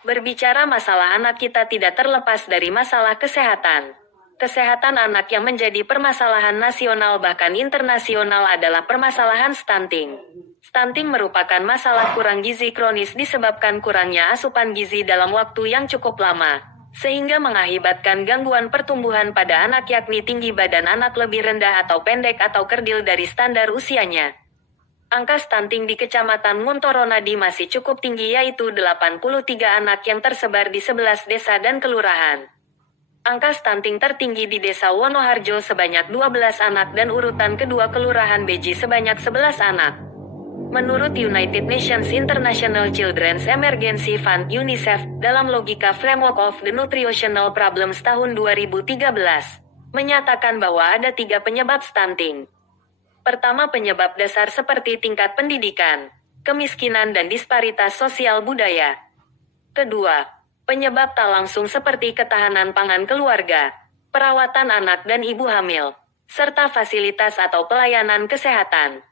Berbicara masalah anak kita tidak terlepas dari masalah kesehatan. Kesehatan anak yang menjadi permasalahan nasional bahkan internasional adalah permasalahan stunting. Stunting merupakan masalah kurang gizi kronis disebabkan kurangnya asupan gizi dalam waktu yang cukup lama, sehingga mengakibatkan gangguan pertumbuhan pada anak yakni tinggi badan anak lebih rendah atau pendek atau kerdil dari standar usianya. Angka stunting di Kecamatan Nguntoronadi masih cukup tinggi yaitu 83 anak yang tersebar di 11 desa dan kelurahan. Angka stunting tertinggi di Desa Wonoharjo sebanyak 12 anak dan urutan kedua Kelurahan Beji sebanyak 11 anak. Menurut United Nations International Children's Emergency Fund (UNICEF), dalam logika Framework of the Nutritional Problems tahun 2013, menyatakan bahwa ada 3 penyebab stunting. Pertama, penyebab dasar seperti tingkat pendidikan, kemiskinan dan disparitas sosial budaya. Kedua, penyebab tak langsung seperti ketahanan pangan keluarga, perawatan anak dan ibu hamil, serta fasilitas atau pelayanan kesehatan.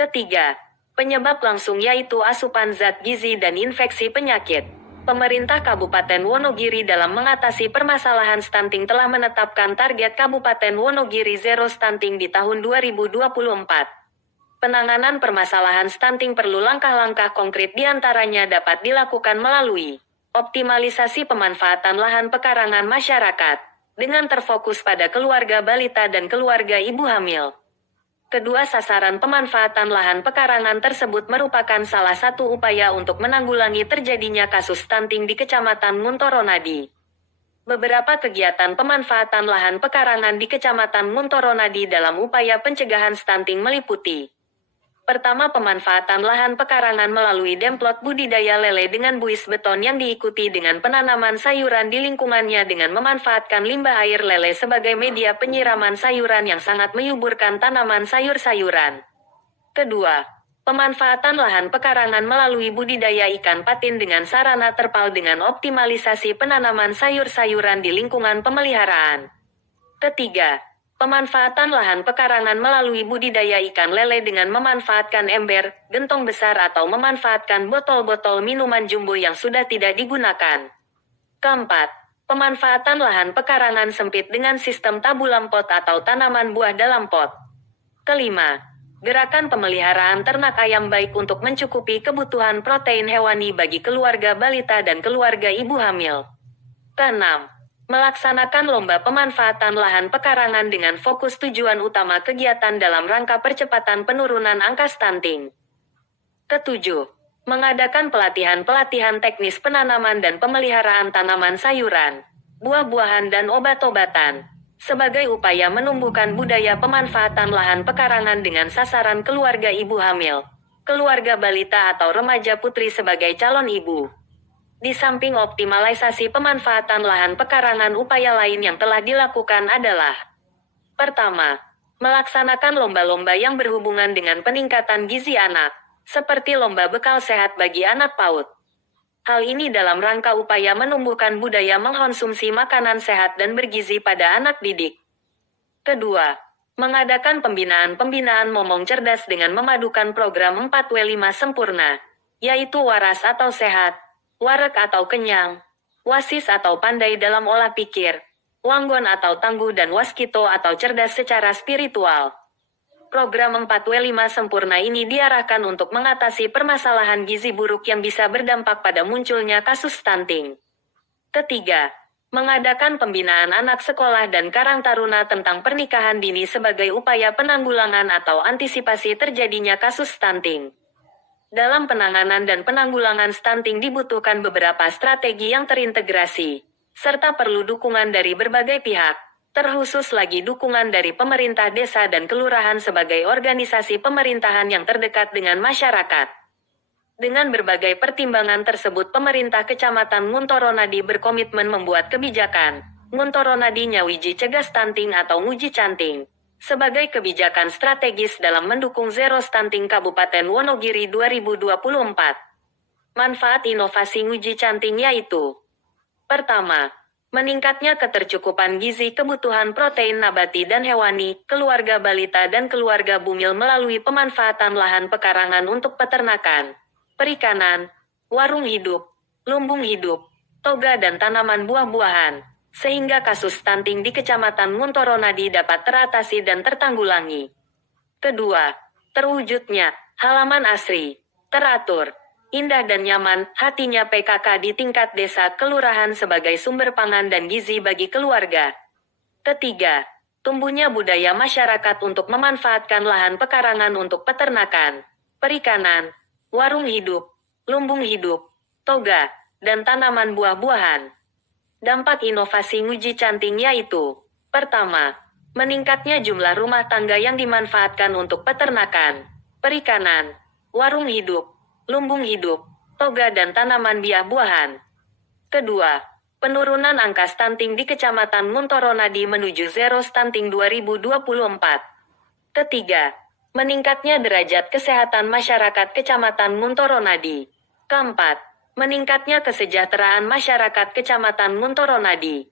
Ketiga, penyebab langsung yaitu asupan zat gizi dan infeksi penyakit. Pemerintah Kabupaten Wonogiri dalam mengatasi permasalahan stunting telah menetapkan target Kabupaten Wonogiri Zero Stunting di tahun 2024. Penanganan permasalahan stunting perlu langkah-langkah konkret diantaranya dapat dilakukan melalui optimalisasi pemanfaatan lahan pekarangan masyarakat, dengan terfokus pada keluarga balita dan keluarga ibu hamil. Kedua, sasaran pemanfaatan lahan pekarangan tersebut merupakan salah satu upaya untuk menanggulangi terjadinya kasus stunting di Kecamatan Nguntoronadi. Beberapa kegiatan pemanfaatan lahan pekarangan di Kecamatan Nguntoronadi dalam upaya pencegahan stunting meliputi: pertama, pemanfaatan lahan pekarangan melalui demplot budidaya lele dengan buis beton yang diikuti dengan penanaman sayuran di lingkungannya dengan memanfaatkan limbah air lele sebagai media penyiraman sayuran yang sangat menyuburkan tanaman sayur-sayuran. Kedua, pemanfaatan lahan pekarangan melalui budidaya ikan patin dengan sarana terpal dengan optimalisasi penanaman sayur-sayuran di lingkungan pemeliharaan. Ketiga, pemanfaatan lahan pekarangan melalui budidaya ikan lele dengan memanfaatkan ember, gentong besar atau memanfaatkan botol-botol minuman jumbo yang sudah tidak digunakan. Keempat, pemanfaatan lahan pekarangan sempit dengan sistem tabulam pot atau tanaman buah dalam pot. Kelima, gerakan pemeliharaan ternak ayam baik untuk mencukupi kebutuhan protein hewani bagi keluarga balita dan keluarga ibu hamil. Keenam, melaksanakan lomba pemanfaatan lahan pekarangan dengan fokus tujuan utama kegiatan dalam rangka percepatan penurunan angka stunting. Ketujuh, mengadakan pelatihan-pelatihan teknis penanaman dan pemeliharaan tanaman sayuran, buah-buahan dan obat-obatan, sebagai upaya menumbuhkan budaya pemanfaatan lahan pekarangan dengan sasaran keluarga ibu hamil, keluarga balita atau remaja putri sebagai calon ibu. Di samping optimalisasi pemanfaatan lahan pekarangan, upaya lain yang telah dilakukan adalah: pertama, melaksanakan lomba-lomba yang berhubungan dengan peningkatan gizi anak, seperti lomba bekal sehat bagi anak PAUD. Hal ini dalam rangka upaya menumbuhkan budaya mengkonsumsi makanan sehat dan bergizi pada anak didik. Kedua, mengadakan pembinaan momong cerdas dengan memadukan program 4W5 sempurna, yaitu waras atau sehat, warek atau kenyang, wasis atau pandai dalam olah pikir, wanggon atau tangguh dan waskito atau cerdas secara spiritual. Program 4W5 sempurna ini diarahkan untuk mengatasi permasalahan gizi buruk yang bisa berdampak pada munculnya kasus stunting. Ketiga, mengadakan pembinaan anak sekolah dan karang taruna tentang pernikahan dini sebagai upaya penanggulangan atau antisipasi terjadinya kasus stunting. Dalam penanganan dan penanggulangan stunting dibutuhkan beberapa strategi yang terintegrasi, serta perlu dukungan dari berbagai pihak, terkhusus lagi dukungan dari pemerintah desa dan kelurahan sebagai organisasi pemerintahan yang terdekat dengan masyarakat. Dengan berbagai pertimbangan tersebut, pemerintah Kecamatan Nguntoronadi berkomitmen membuat kebijakan Nguntoronadi Nyawiji Cegah Stunting atau Nguji Canting sebagai kebijakan strategis dalam mendukung Zero Stunting Kabupaten Wonogiri 2024. Manfaat inovasi nguji canting yaitu: pertama, meningkatnya ketercukupan gizi kebutuhan protein nabati dan hewani, keluarga balita dan keluarga bumil melalui pemanfaatan lahan pekarangan untuk peternakan, perikanan, warung hidup, lumbung hidup, toga dan tanaman buah-buahan, sehingga kasus stunting di Kecamatan Nguntoronadi dapat teratasi dan tertanggulangi. Kedua, terwujudnya halaman asri, teratur, indah dan nyaman hatinya PKK di tingkat desa kelurahan sebagai sumber pangan dan gizi bagi keluarga. Ketiga, tumbuhnya budaya masyarakat untuk memanfaatkan lahan pekarangan untuk peternakan, perikanan, warung hidup, lumbung hidup, toga, dan tanaman buah-buahan. Dampak inovasi nguji canting yaitu: pertama, meningkatnya jumlah rumah tangga yang dimanfaatkan untuk peternakan, perikanan, warung hidup, lumbung hidup, toga dan tanaman buah-buahan. Kedua, penurunan angka stunting di Kecamatan Nguntoronadi menuju zero stunting 2024. Ketiga, meningkatnya derajat kesehatan masyarakat Kecamatan Nguntoronadi. Keempat, meningkatnya kesejahteraan masyarakat Kecamatan Nguntoronadi.